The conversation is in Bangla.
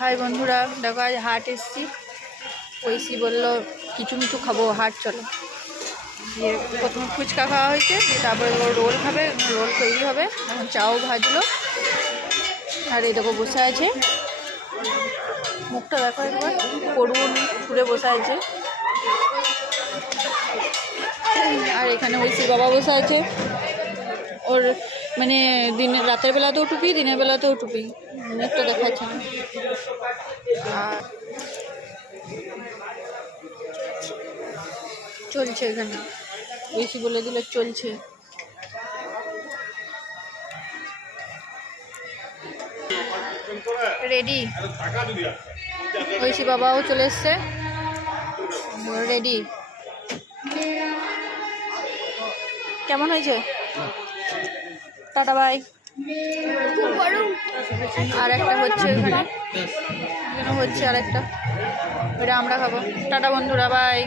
হাই বন্ধুরা, দেখো আজ হাট এসছি। ঐশী বললো কিছু মিছু খাবো, হাট চলো। দিয়ে প্রথমে ফুচকা খাওয়া হয়েছে, দিয়ে তারপরে রোল খাবে, রোল তৈরি হবে। এখন চাও ভাজলো, আর এই দেখো বসে আছে, মুখটা দেখো একবার, করুন ছুঁড়ে বসে আছে। আর এখানে ঐশীর বাবা বসে আছে, ওর মানে রাতের বেলাতেও টুপি, দিনের বেলাতেও টুপি, মুখটা দেখাচ্ছে না। আর চলছে এখানে, ঐশী বলে দিল চলছে। রেডি, ঐশী বাবাও চলে এসছে, রেডি। কেমন হয়েছে? Tata bye. আর একটা হচ্ছে এখানে, হচ্ছে আর একটা, এটা আমরা খাবো। টাটা বন্ধুরা, বাই।